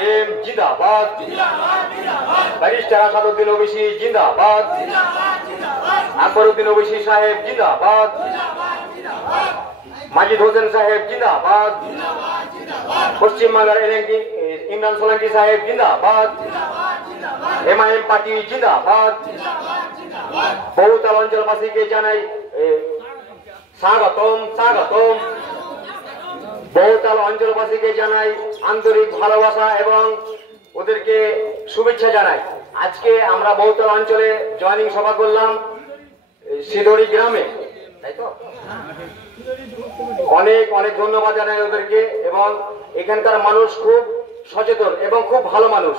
जिंदाबाद बैरिस्टर आसादुद्दीन ओवैसी जिंदाबाद আকবরউদ্দিন ওবৈসি সাহেব जिंदाबाद মাজিদ হোসেন সাহেব जिंदाबाद পশ্চিম বাংলার এলএনটি ইমরান সোলাঙ্কি সাহেব जिंदाबाद এমআইএম পার্টি जिंदाबाद বহুতল অঞ্চলবাসীকে জানাই স্বাগতম স্বাগতম বহুতল অঞ্চলবাসীকে জানাই আন্তরিক ভালোবাসা এবং ওদেরকে শুভেচ্ছা জানাই। আজকে আমরা বহুতল অঞ্চলে জয়েনিং সভা করলাম সিদড়ি গ্রামে, তাই তো অনেক অনেক ধন্যবাদ জানাই ওদেরকে। এবং এখানকার মানুষ খুব সচেতন এবং খুব ভালো মানুষ।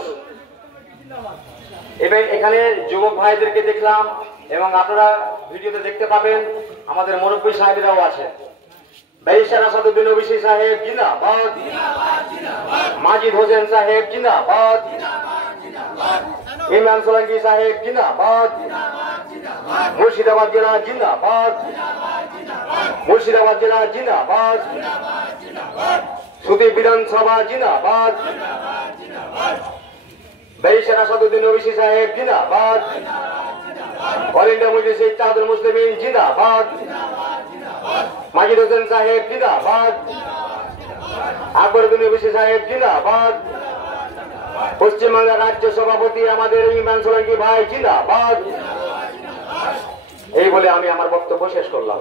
এবং এখানে যুবক ভাইদেরকে দেখলাম এবং আপনারা ভিডিওতে দেখতে পাবেন আমাদের মুরব্বী সাহেবরাও আছে। बैरिस्टर आसादुद्दीन ओवैसी साहेब जिंदाबाद माजिद होसेन साहेब जिंदाबाद इमरान सोलंकी साहेब जिंदाबाद मुर्शिदाबाद जिला जिंदाबाद मुर्शिदाबाद जिला जिंदाबाद सुदीप विधानसभा जिंदाबाद बैरिस्टर आसादुद्दीन ओवैसी साहेब जिंदाबाद ऑल इंडिया मजलिस इत्तेहादुल मुस्लिमीन जिंदाबाद माजिद হোসেন साहेब जिंदाबाद আকবরউদ্দিন ওবৈসি साहेब जिंदाबाद পশ্চিম বাংলা রাজ্য সভাপতি আমাদের ইমরান সোলাঙ্কি ভাই जिंदाबाद। এই বলে আমি আমার বক্তব্য শেষ করলাম।